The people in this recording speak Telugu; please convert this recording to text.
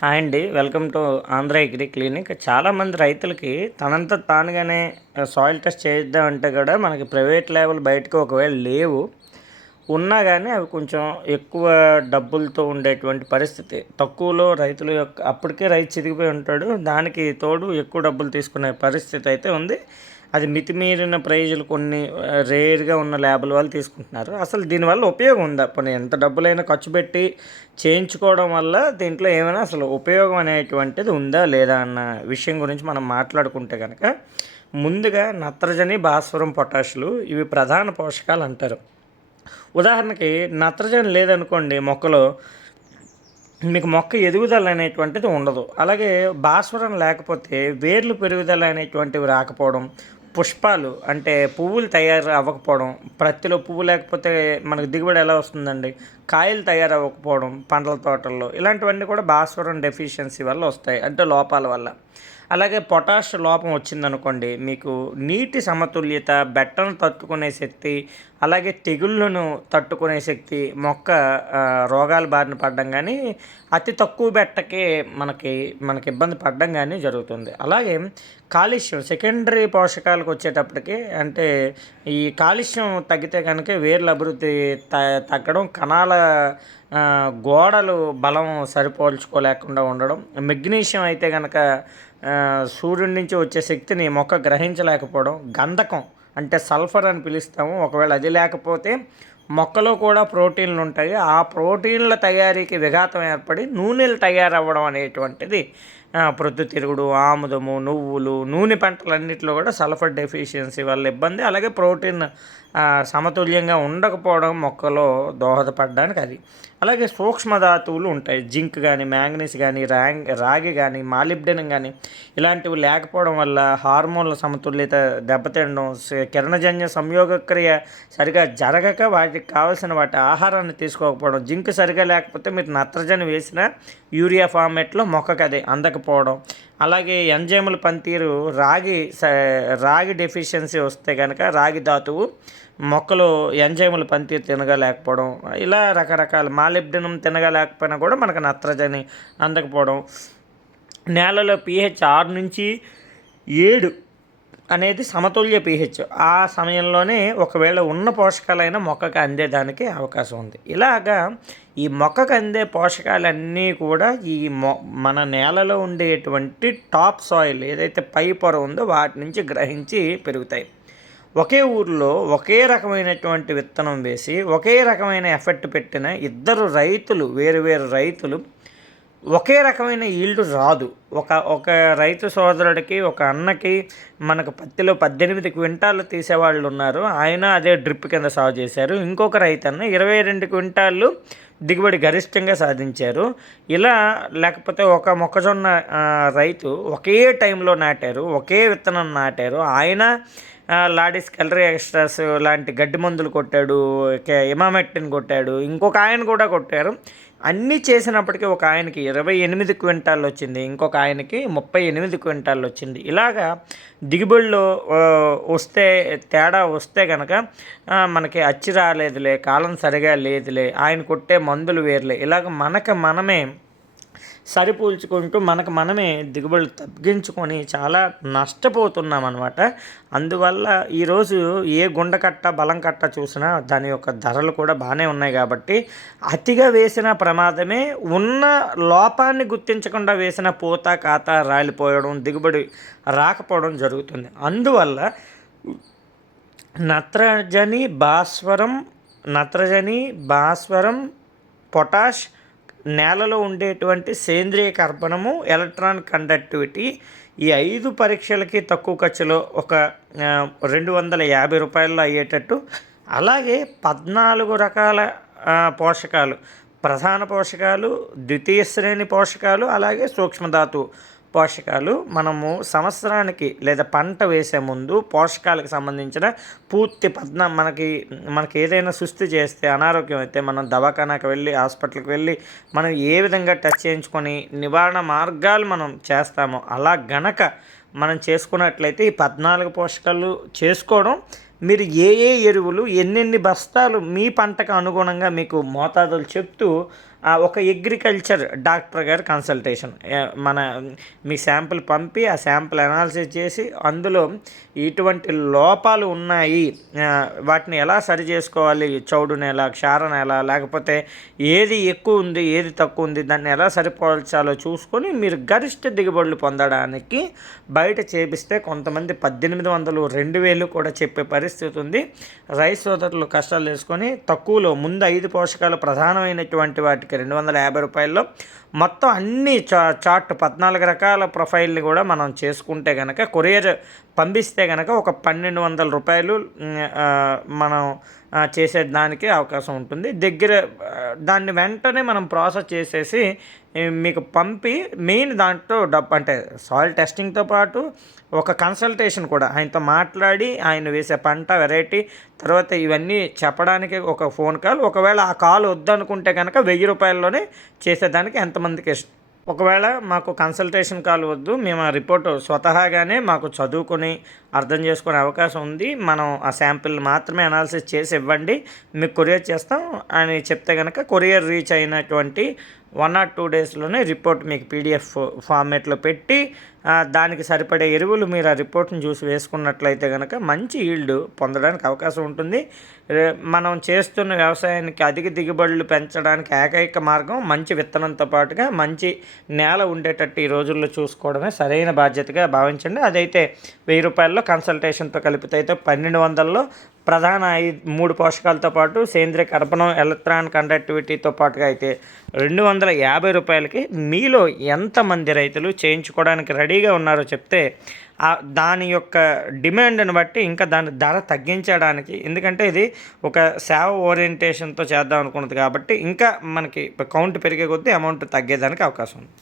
హాయ్ అండి. Welcome to Andhra agri clinic. చాలామంది రైతులకి తనంత తానుగానే సాయిల్ టెస్ట్ చేద్దామంటే కూడా మనకి ప్రైవేట్ లెవెల్ బయటకు ఒకవేళ లేవు. ఉన్నా కానీ అవి కొంచెం ఎక్కువ డబ్బులతో ఉండేటువంటి పరిస్థితి. తక్కువలో రైతుల యొక్క అప్పటికే రైతు చిరిగిపోయి ఉంటాడు. దానికి తోడు ఎక్కువ డబ్బులు తీసుకునే పరిస్థితి అయితే ఉంది. అది మితిమీరిన ప్రైజులు కొన్ని రేర్గా ఉన్న ల్యాబ్ల వాళ్ళు తీసుకుంటున్నారు. అసలు దీనివల్ల ఉపయోగం ఉందా? పోనీ ఎంత డబ్బులైనా ఖర్చు పెట్టి చేయించుకోవడం వల్ల దీంట్లో ఏమైనా అసలు ఉపయోగం అనేటువంటిది ఉందా లేదా అన్న విషయం గురించి మనం మాట్లాడుకుంటే కనుక ముందుగా నత్రజని భాస్వరం పొటాషులు ఇవి ప్రధాన పోషకాలు అంటారు. ఉదాహరణకి నత్రజని లేదనుకోండి మొక్కలో మీకు మొక్క ఎదుగుదల అనేటువంటిది ఉండదు. అలాగే భాస్వరం లేకపోతే వేర్లు పెరుగుదల అనేటువంటివి రాకపోవడం పుష్పాలు అంటే పువ్వులు తయారు అవ్వకపోవడం ప్రత్తిలో పువ్వు లేకపోతే మనకు దిగుబడి ఎలా వస్తుందండి? కాయలు తయారు అవ్వకపోవడం పండ్ల తోటల్లో ఇలాంటివన్నీ కూడా భాస్వరం డెఫిషియన్సీ వల్ల వస్తాయి అంటే లోపాల వల్ల. అలాగే పొటాష్ లోపం వచ్చిందనుకోండి మీకు నీటి సమతుల్యత బెట్టను తట్టుకునే శక్తి అలాగే తెగుళ్ళను తట్టుకునే శక్తి మొక్క రోగాలు రోగాల బారిన పడడం కానీ అతి తక్కువ బెట్టకే మనకి మనకి ఇబ్బంది పడడం కానీ జరుగుతుంది. అలాగే కాలుష్యం సెకండరీ పోషకాలకు వచ్చేటప్పటికి అంటే ఈ కాలుష్యం తగ్గితే కనుక వేర్ల అభివృద్ధి త తగ్గడం కణాల గోడలు బలం సరిపోల్చుకోలేకుండా ఉండడం మెగ్నీషియం అయితే కనుక సూర్యుడి నుంచి వచ్చే శక్తిని మొక్క గ్రహించలేకపోవడం గంధకం అంటే సల్ఫర్ అని పిలుస్తాము. ఒకవేళ అది లేకపోతే మొక్కలో కూడా ప్రోటీన్లు ఉంటాయి. ఆ ప్రోటీన్ల తయారీకి విఘాతం ఏర్పడి నూనెలు తయారవ్వడం అనేటువంటిది ప్రొద్దుతిరుగుడు ఆముదము నువ్వులు నూనె పంటలన్నింటిలో కూడా సల్ఫర్ డెఫిషియన్సీ వల్ల ఇబ్బంది. అలాగే ప్రోటీన్ సమతుల్యంగా ఉండకపోవడం మొక్కలో దోహదపడడానికి అది. అలాగే సూక్ష్మధాతువులు ఉంటాయి. జింక్ కానీ మ్యాంగనీస్ కానీ ర్యాంగ్ రాగి కానీ మాలిబ్డెనం కానీ ఇలాంటివి లేకపోవడం వల్ల హార్మోన్ల సమతుల్యత దెబ్బతినడం కిరణజన్య సంయోగక్రియ సరిగా జరగక వాటికి కావాల్సిన వాటి ఆహారాన్ని తీసుకోకపోవడం జింక్ సరిగా లేకపోతే మీరు నత్రజని వేసిన యూరియా ఫార్మేట్లో మొక్కకు అదే అందకపోవడం అలాగే ఎంజైముల పనితీరు రాగి స- రాగి డెఫిషియన్సీ వస్తే కనుక రాగి ధాతువు మొక్కలు ఎంజైముల పనితీరు తినగా లేకపోవడం. ఇలా రకరకాల మాలిబ్డినం తినగా లేకపోయినా కూడా మనకు నత్రజని అందకపోవడం. నేలలో పిహెచ్ ఆరు నుంచి ఏడు అనేది సమతుల్య పిహెచ్. ఆ సమయంలోనే ఒకవేళ ఉన్న పోషకాలైన మొక్కకు అందేదానికి అవకాశం ఉంది. ఇలాగా ఈ మొక్కకు అందే పోషకాలన్నీ కూడా ఈ మొ మన నేలలో ఉండేటువంటి టాప్ సాయిల్ ఏదైతే పై పొర ఉందో వాటి నుంచి గ్రహించి పెరుగుతాయి. ఒకే ఊరిలో ఒకే రకమైనటువంటి విత్తనం వేసి ఒకే రకమైన ఎఫెక్ట్ పెట్టిన ఇద్దరు రైతులు వేరు వేరు రైతులు ఒకే రకమైన ఈల్డ్ రాదు. ఒక ఒక రైతు సోదరుడికి ఒక అన్నకి మనకు పత్తిలో పద్దెనిమిది క్వింటాలు తీసేవాళ్ళు ఉన్నారు ఆయన అదే డ్రిప్ కింద సాగు చేశారు. ఇంకొక రైతు అన్న ఇరవై రెండు క్వింటాళ్ళు దిగుబడి గరిష్టంగా సాధించారు. ఇలా లేకపోతే ఒక మొక్కజొన్న రైతు ఒకే టైంలో నాటారు ఒకే విత్తనం నాటారు. ఆయన ఆ, లాడిస్ కలరీ ఎక్స్ట్రాస్ లాంటి గడ్డి మందులు కొట్టాడు ఇమామెట్టిన్ కొట్టాడు ఇంకొక ఆయన కూడా కొట్టారు. అన్నీ చేసినప్పటికీ ఒక ఆయనకి ఇరవై ఎనిమిది క్వింటాల్ వచ్చింది ఇంకొక ఆయనకి ముప్పై ఎనిమిది క్వింటాల్ వచ్చింది. ఇలాగా దిగుబడిలో వస్తే తేడా వస్తే కనుక మనకి అచ్చి రాలేదులే కాలం సరిగా లేదులే ఆయన కొట్టే మందులు వేర్లే. ఇలాగ మనకి మనమే సరిపోల్చుకుంటూ మనకు మనమే దిగుబడులు తగ్గించుకొని చాలా నష్టపోతున్నాం అనమాట అందువల్ల ఈరోజు ఏ గుండకట్ట బలం కట్ట చూసినా దాని యొక్క ధరలు కూడా బాగానే ఉన్నాయి కాబట్టి అతిగా వేసిన ప్రమాదమే ఉన్న లోపాన్ని గుర్తించకుండా వేసిన పూత కాత రాలిపోవడం దిగుబడి రాకపోవడం జరుగుతుంది. అందువల్ల నత్రజని భాస్వరం నత్రజని భాస్వరం పొటాష్ నేలలో ఉండేటువంటి సేంద్రియ కర్బనము ఎలక్ట్రాన్ కండక్టివిటీ ఈ ఐదు పరీక్షలకి తక్కువ ఖర్చులో ఒక రెండు వందల యాభై రూపాయల్లో అయ్యేటట్టు. అలాగే పద్నాలుగు రకాల పోషకాలు. ప్రధాన పోషకాలు ద్వితీయ శ్రేణి పోషకాలు అలాగే సూక్ష్మధాతు పోషకాలు మనము సంవత్సరానికి లేదా పంట వేసే ముందు పోషకాలకు సంబంధించిన పూర్తి పద్న మనకి మనకి ఏదైనా సుస్థి చేస్తే అనారోగ్యం అయితే మనం దవాఖానాకి వెళ్ళి హాస్పిటల్కి వెళ్ళి మనం ఏ విధంగా టచ్ చేయించుకొని నివారణ మార్గాలు మనం చేస్తామో అలా గనక మనం చేసుకున్నట్లయితే ఈ పద్నాలుగు పోషకాలు చేసుకోవడం మీరు ఏ ఏ ఎరువులు ఎన్నెన్ని బస్తాలు మీ పంటకు అనుగుణంగా మీకు మోతాదులు చెప్తూ ఒక అగ్రికల్చర్ డాక్టర్ గారి కన్సల్టేషన్ మన మీ శాంపుల్ పంపి ఆ శాంపుల్ అనాలిసిస్ చేసి అందులో ఇటువంటి లోపాలు ఉన్నాయి వాటిని ఎలా సరి చేసుకోవాలి? చౌడు నేల క్షార నేల లేకపోతే ఏది ఎక్కువ ఉంది ఏది తక్కువ ఉంది దాన్ని ఎలా సరిపోల్చాలో చూసుకొని మీరు గరిష్ట దిగుబడులు పొందడానికి బయట చేపిస్తే కొంతమంది పద్దెనిమిది వందలు రెండు వేలు కూడా చెప్పే పరిస్థితి ఉంది. రైస్ సోదరులు కష్టాలు వేసుకొని తక్కువలో ముందు ఐదు పోషకాలు ప్రధానమైనటువంటి వాటికి రెండు వందల యాభై రూపాయల్లో. మొత్తం అన్ని చా చార్ట్ పద్నాలుగు రకాల ప్రొఫైల్ని కూడా మనం చేసుకుంటే కనుక కొరియర్ పంపిస్తే కనుక ఒక పన్నెండు వందల రూపాయలు మనం చేసేదానికి చేసే దానికి అవకాశం ఉంటుంది. దగ్గర దాన్ని వెంటనే మనం ప్రాసెస్ చేసేసి మీకు పంపి మెయిన్ దాంట్లో డబ్బు అంటే సాయిల్ టెస్టింగ్తో పాటు ఒక కన్సల్టేషన్ కూడా ఆయనతో మాట్లాడి ఆయన వేసే పంట వెరైటీ తర్వాత ఇవన్నీ చెప్పడానికి ఒక ఫోన్ కాల్. ఒకవేళ ఆ కాల్ వద్దనుకుంటే కనుక వెయ్యి రూపాయల్లోనే చేసేదానికి ఎంతమందికి ఇష్టం. ఒకవేళ మాకు కన్సల్టేషన్ కాల్ వద్దు మేము ఆ రిపోర్ట్ స్వతహాగానే మాకు చదువుకొని అర్థం చేసుకునే అవకాశం ఉంది. మనం ఆ శాంపిల్ మాత్రమే అనాలిసిస్ చేసి ఇవ్వండి మీకు కొరియర్ చేస్తాం అని చెప్తే కనుక కొరియర్ రీచ్ అయినటువంటి వన్ ఆర్ టూ డేస్లోనే రిపోర్ట్ మీకు పీడిఎఫ్ ఫార్మేట్లో పెట్టి దానికి సరిపడే ఎరువులు మీరు ఆ రిపోర్ట్ని చూసి వేసుకున్నట్లయితే కనుక మంచి ఈల్డ్ పొందడానికి అవకాశం ఉంటుంది. మనం చేస్తున్న వ్యవసాయానికి అధిక దిగుబడులు పెంచడానికి ఏకైక మార్గం మంచి విత్తనంతో పాటుగా మంచి నేల ఉండేటట్టు ఈ రోజుల్లో చూసుకోవడమే సరైన బాధ్యతగా భావించండి. అదైతే వెయ్యి రూపాయల్లో కన్సల్టేషన్తో కలిపితే అయితే పన్నెండు వందల్లో ప్రధాన ఐదు మూడు పోషకాలతో పాటు సేంద్రియ కర్బనం ఎలక్ట్రాన్ కండక్టివిటీతో పాటుగా అయితే రెండు వందల యాభై రూపాయలకి మీలో ఎంతమంది రైతులు చేయించుకోవడానికి రెడీగా ఉన్నారో చెప్తే దాని యొక్క డిమాండ్ని బట్టి ఇంకా దాని ధర తగ్గించడానికి ఎందుకంటే ఇది ఒక సేవ ఓరియంటేషన్తో చేద్దాం అనుకున్నది కాబట్టి ఇంకా మనకి కౌంట్ పెరిగే కొద్దీ అమౌంట్ తగ్గేదానికి అవకాశం ఉంది.